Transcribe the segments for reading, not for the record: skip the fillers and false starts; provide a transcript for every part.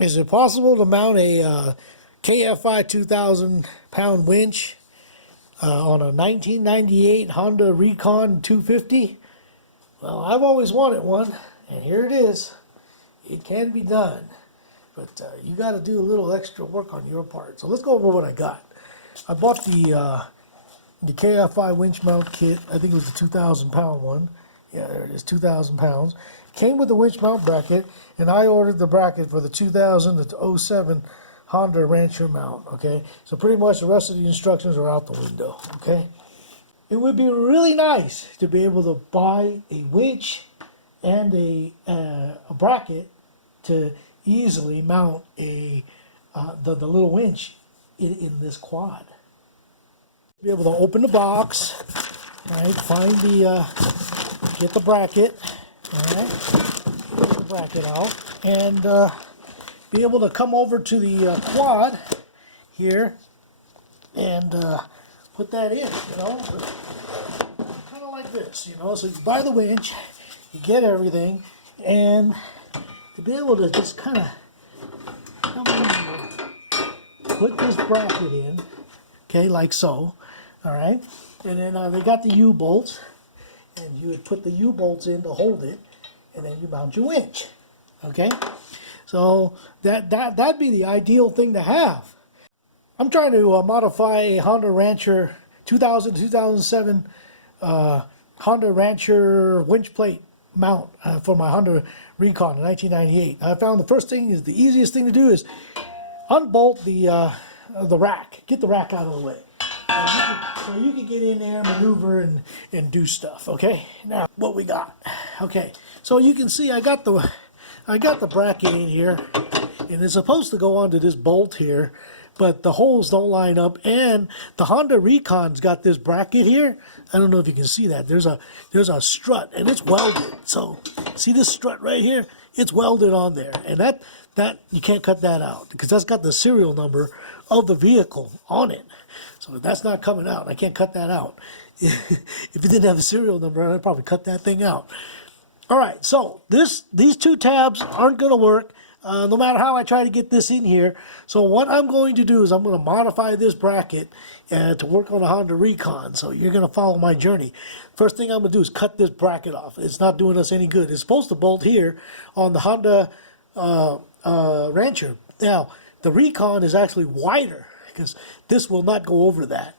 Is it possible to mount a KFI 2,000 pound winch on a 1998 Honda Recon 250? Well, I've always wanted one, and here it is. It can be done, but you got to do a little extra work on your part. So let's go over what I got. I bought the KFI winch mount kit. I think it was the 2,000 pound one. Yeah, there it is, 2,000 pounds. Came with the winch mount bracket, and I ordered the bracket for the 2000 to 07 Honda Rancher mount, okay? So pretty much the rest of the instructions are out the window, okay? It would be really nice to be able to buy a winch and a bracket to easily mount the little winch in this quad. Be able to open the box, right? Find get the bracket, all right? Get the bracket out, and be able to come over to the quad here and put that in, you know, kind of like this, you know. So you buy the winch, you get everything, and to be able to just kind of come in here, put this bracket in, okay, like so, all right. And then they got the U-bolts, and you would put the U-bolts in to hold it, and then you mount your winch, okay. So that'd be the ideal thing to have. I'm trying to modify a Honda Rancher 2000 2007 Honda Rancher winch plate mount for my Honda Recon in 1998. I found the first thing is the easiest thing to do is unbolt the rack, get the rack out of the way. So you can get in there, maneuver, and do stuff, okay? Now, what we got. Okay, so you can see I got the bracket in here, and it's supposed to go onto this bolt here, but the holes don't line up, and the Honda Recon's got this bracket here. I don't know if you can see that. There's a strut, and it's welded. So, see this strut right here? It's welded on there, and that you can't cut that out, because that's got the serial number of the vehicle on it. So that's not coming out. I can't cut that out. If it didn't have a serial number, I'd probably cut that thing out. All right, so these two tabs aren't going to work no matter how I try to get this in here. So what I'm going to do is I'm going to modify this bracket to work on a Honda Recon. So you're going to follow my journey. First thing I'm going to do is cut this bracket off. It's not doing us any good. It's supposed to bolt here on the Honda Rancher. Now, the Recon is actually wider, because this will not go over that.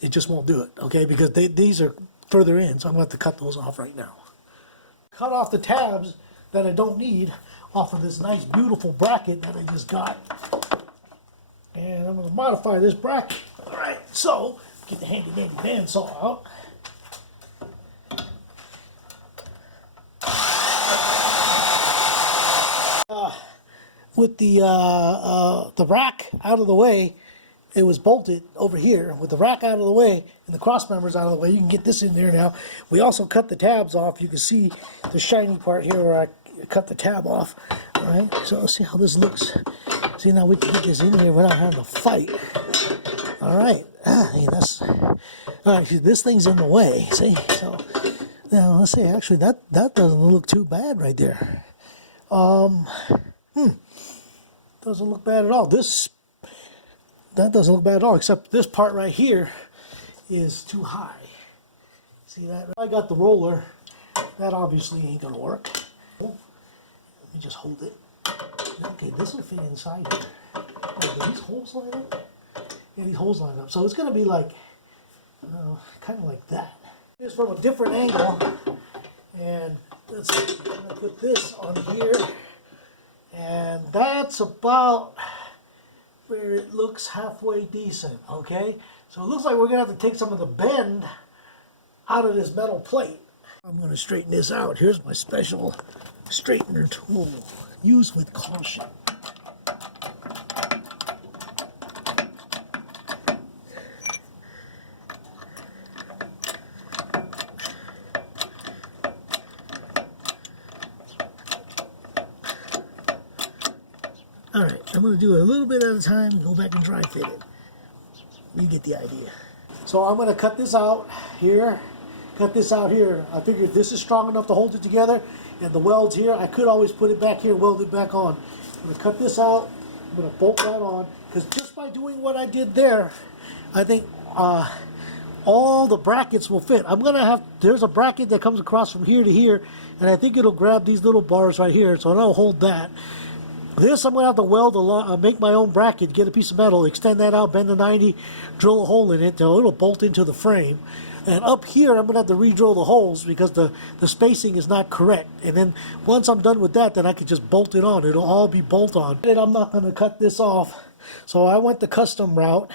It just won't do it, okay? Because these are further in, so I'm going to have to cut those off right now. Cut off the tabs that I don't need off of this nice, beautiful bracket that I just got. And I'm going to modify this bracket. All right, so get the handy-dandy bandsaw out. With the rack out of the way, it was bolted over here. With the rack out of the way and the cross members out of the way, you can get this in there now. We also cut the tabs off. You can see the shiny part here where I cut the tab off. All right, so let's see how this looks. See, now we can get this in here without having to fight. All right, that's all right. See, this thing's in the way. See, so now let's see. Actually, that doesn't look too bad right there. Doesn't look bad at all. That doesn't look bad at all, except this part right here is too high. See that? I got the roller. That obviously ain't gonna work. Let me just hold it. Okay, this will fit inside here. Oh, do these holes line up? Yeah, these holes line up. So it's gonna be like, kind of like that. It's from a different angle, and let's see. I'm gonna put this on here. And that's about where it looks halfway decent, okay? So it looks like we're going to have to take some of the bend out of this metal plate. I'm going to straighten this out. Here's my special straightener tool. Use with caution. Alright, I'm going to do it a little bit at a time and go back and dry fit it. You get the idea. So I'm going to cut this out here, cut this out here. I figured this is strong enough to hold it together, and the welds here, I could always put it back here, weld it back on. I'm going to cut this out. I'm going to bolt that on, because just by doing what I did there, I think all the brackets will fit. I'm going to have, there's a bracket that comes across from here to here, and I think it'll grab these little bars right here, so I'll hold that. This I'm going to have to weld along, make my own bracket, get a piece of metal, extend that out, bend the 90, drill a hole in it, so it'll bolt into the frame. And up here, I'm going to have to re-drill the holes because the spacing is not correct. And then once I'm done with that, then I can just bolt it on. It'll all be bolt-on. And I'm not going to cut this off. So I went the custom route,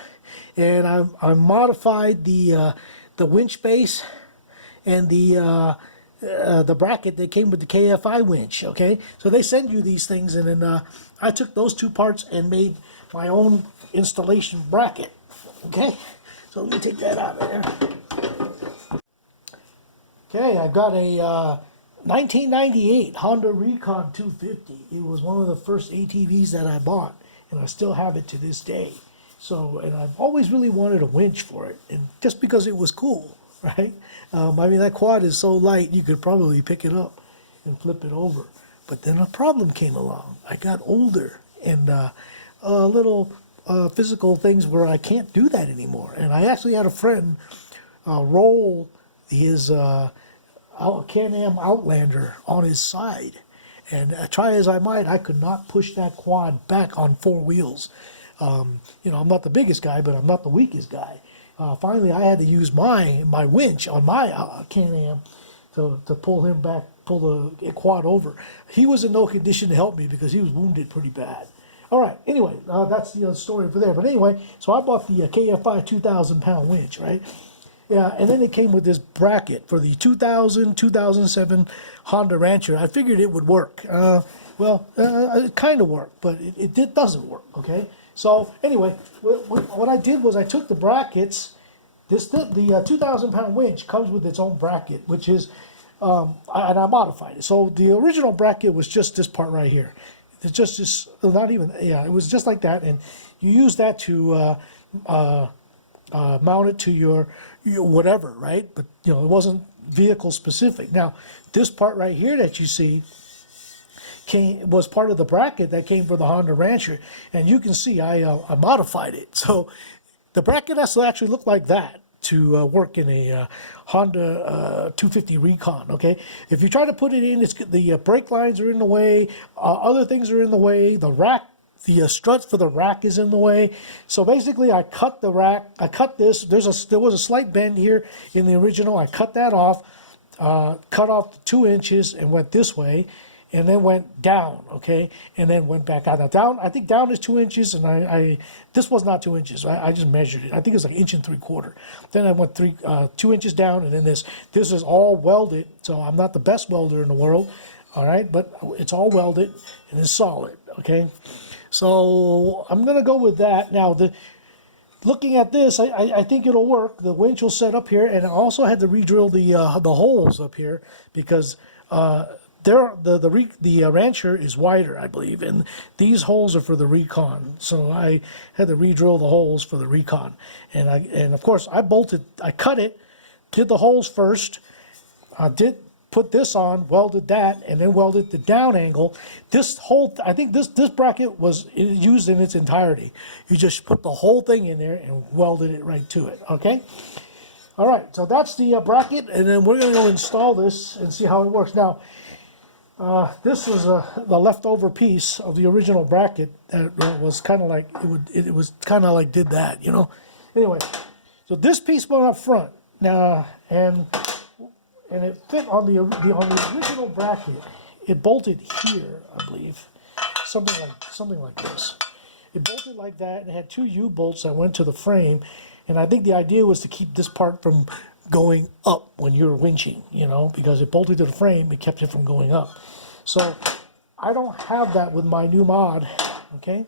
and I modified the winch base and the bracket that came with the KFI winch. Okay, so they send you these things, and then I took those two parts and made my own installation bracket. Okay, so let me take that out of there. Okay, I've got a 1998 Honda Recon 250. It was one of the first ATVs that I bought, and I still have it to this day. So, and I've always really wanted a winch for it, and just because it was cool, right? I mean, that quad is so light, you could probably pick it up and flip it over. But then a problem came along. I got older, and little physical things where I can't do that anymore. And I actually had a friend roll his Can-Am Outlander on his side, and try as I might, I could not push that quad back on four wheels. You know, I'm not the biggest guy, but I'm not the weakest guy. Finally, I had to use my winch on my Can-Am to pull him back, pull the quad over. He was in no condition to help me because he was wounded pretty bad. All right, anyway, that's the story for there. But anyway, so I bought the KFI 2,000-pound winch, right? Yeah, and then it came with this bracket for the 2007 Honda Rancher. I figured it would work. It kind of worked, but it doesn't work, okay? So anyway, what I did was I took the brackets. The 2,000-pound winch comes with its own bracket, which is, and I modified it. So the original bracket was just this part right here. It's just this, not even, yeah, it was just like that, and you use that to mount it to your whatever, right? But you know, it wasn't vehicle specific. Now, this part right here that you see was part of the bracket that came for the Honda Rancher, and you can see I modified it. So the bracket has to actually look like that to work in a Honda 250 Recon. Okay, if you try to put it in, the brake lines are in the way, other things are in the way, the rack. The struts for the rack is in the way. So basically I cut the rack, I cut this, there was a slight bend here in the original, I cut that off, cut off 2 inches and went this way, and then went down, okay, and then went back out. Now down, I think down is 2 inches, and this was not 2 inches, I just measured it, I think it was like 1.75 inches. Then I went 2 inches down, and then this is all welded, so I'm not the best welder in the world, all right, but it's all welded, and it's solid, okay. So I'm going to go with that. Now, looking at this, I think it'll work. The winch will set up here, and I also had to re-drill the holes up here because the Rancher is wider, I believe, and these holes are for the Recon. So I had to re-drill the holes for the Recon, and of course I cut it, did the holes first, put this on, welded that, and then welded the down angle. I think this bracket was used in its entirety. You just put the whole thing in there and welded it right to it, okay? All right, so that's the bracket, and then we're gonna go install this and see how it works. Now, this was the leftover piece of the original bracket that was kind of like, it was kind of like did that, you know? Anyway, so this piece went up front. Now, and it fit on the original bracket. It bolted here, I believe, something like this. It bolted like that, and it had 2 U-bolts that went to the frame. And I think the idea was to keep this part from going up when you're winching, you know, because it bolted to the frame, it kept it from going up. So I don't have that with my new mod, okay?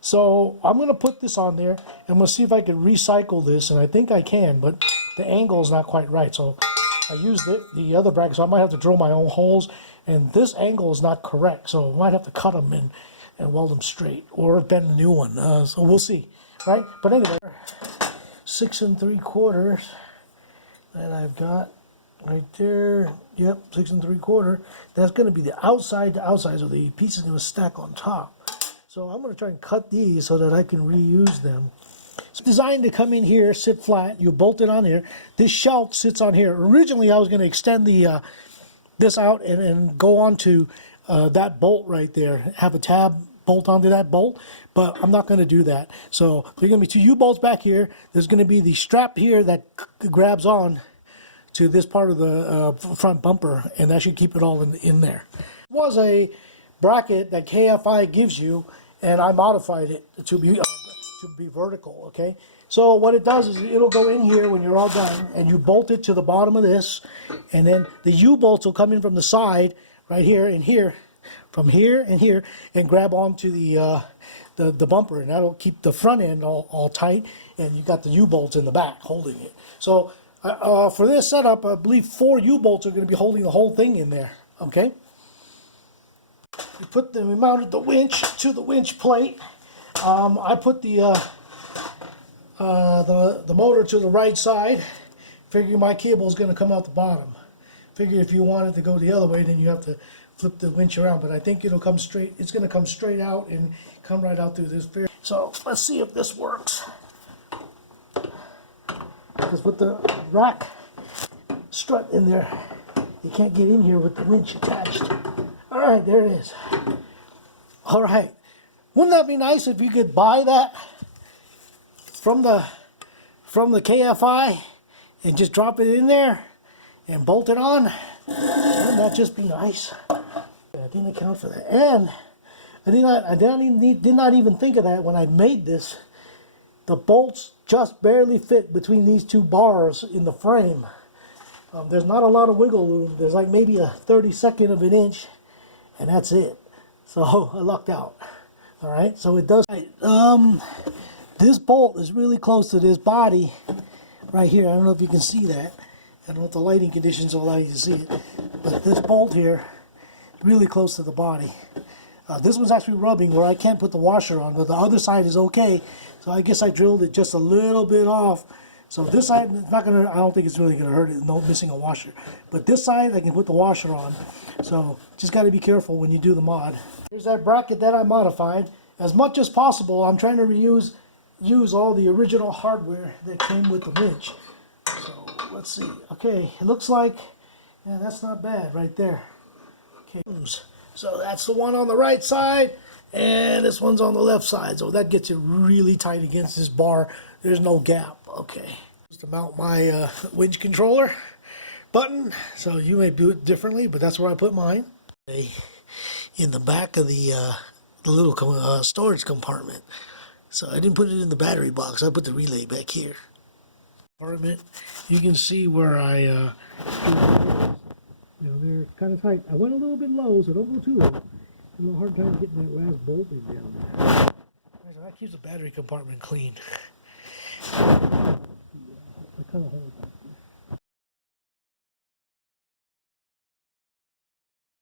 So I'm going to put this on there, and I'm going to see if I can recycle this, and I think I can, but the angle is not quite right. So I used the other bracket, so I might have to drill my own holes, and this angle is not correct, so I might have to cut them and weld them straight, or bend a new one, so we'll see, right? But anyway, 6 3/4 that I've got right there, yep, 6 3/4, that's going to be the outside to outside, so the piece is going to stack on top. So I'm going to try and cut these so that I can reuse them. It's designed to come in here, sit flat. You bolt it on here. This shelf sits on here. Originally, I was going to extend the this out and go onto that bolt right there. Have a tab bolt onto that bolt, but I'm not going to do that. So there's going to be two U-bolts back here. There's going to be the strap here that grabs on to this part of the front bumper, and that should keep it all in there. It was a bracket that KFI gives you, and I modified it to be vertical. Okay, so what it does is it'll go in here when you're all done, and you bolt it to the bottom of this, and then the U-bolts will come in from the side right here and here, from here and here, and grab onto the bumper, and that'll keep the front end all tight, and you got the U-bolts in the back holding it. So for this setup, I believe 4 U-bolts are going to be holding the whole thing in there. Okay. We mounted the winch to the winch plate. I put the motor to the right side. Figure my cable is going to come out the bottom. Figure if you want it to go the other way, then you have to flip the winch around. But I think it'll come straight. It's going to come straight out and come right out through this. So let's see if this works. Because with the rack strut in there, you can't get in here with the winch attached. All right, there it is. All right. Wouldn't that be nice if you could buy that from the KFI and just drop it in there and bolt it on? Wouldn't that just be nice? I didn't account for that, and I did not even think of that when I made this. The bolts just barely fit between these two bars in the frame. There's not a lot of wiggle room. There's like maybe a 32nd of an inch, and that's it. So I lucked out. All right, so it does. This bolt is really close to this body right here. I don't know if you can see that. I don't know if the lighting conditions will allow you to see it, but this bolt here, really close to the body. This one's actually rubbing where I can't put the washer on, but the other side is okay. So I guess I drilled it just a little bit off. So this side, it's not gonna. I don't think it's really gonna hurt it. No missing a washer. But this side, I can put the washer on. So just got to be careful when you do the mod. Here's that bracket that I modified. As much as possible, I'm trying to use all the original hardware that came with the winch. So let's see. Okay, it looks like, yeah, that's not bad right there. Okay, so that's the one on the right side, and this one's on the left side. So that gets it really tight against this bar. There's no gap. Okay, just to mount my winch controller button. So you may do it differently, but that's where I put mine. In the back of the little storage compartment. So I didn't put it in the battery box. I put the relay back here. Compartment. You can see where I. They're kind of tight. I went a little bit low, so don't go too low. A little hard time getting that last bolt in down there. So that keeps the battery compartment clean. I kind of hold